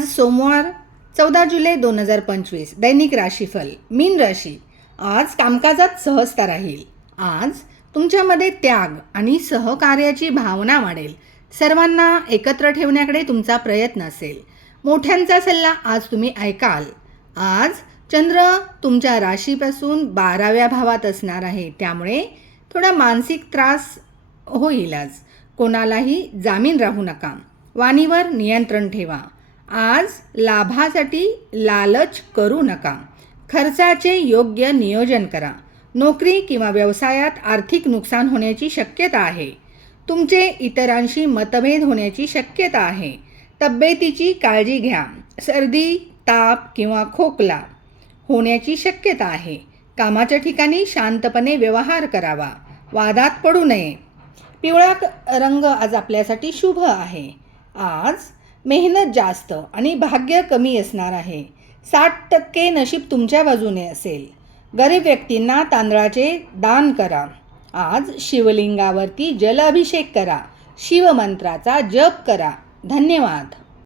आज सोमवार 14 जुलै 2025 दैनिक राशीफल मीन राशी। आज कामकाजात सहजता राहील। आज तुमच्यामध्ये त्याग आणि सहकार्याची भावना वाढेल। सर्वांना एकत्र ठेवण्याकडे तुमचा प्रयत्न असेल। मोठ्यांचा सल्ला आज तुम्ही ऐकाल। आज चंद्र तुमच्या राशीपासून 12व्या भावात असणार आहे, त्यामुळे थोडा मानसिक त्रास होईल। आज कोणालाही जामीन राहू नका। वाणीवर नियंत्रण ठेवा। आज लाभासाठी लालच करू नका। खर्चाचे योग्य नियोजन करा। नोकरी किंवा व्यवसायात आर्थिक नुकसान होण्याची शक्यता आहे। तुमचे इतरांशी मतभेद होण्याची शक्यता आहे। तब्येतीची काळजी घ्या। सर्दी, ताप किंवा खोकला होण्याची शक्यता आहे। कामाच्या ठिकाणी शांतपणे व्यवहार करावा। वादात पडू नये। पिवळा रंग आज आपल्यासाठी शुभ आहे। आज मेहनत जास्त आणि भाग्य कमी असणार आहे। 60% नशीब तुमच्या बाजूने असेल। गरीब व्यक्तींना तांदळाचे दान करा। आज शिवलिंगावरती जल अभिषेक करा। शिवमंत्राचा जप करा। धन्यवाद।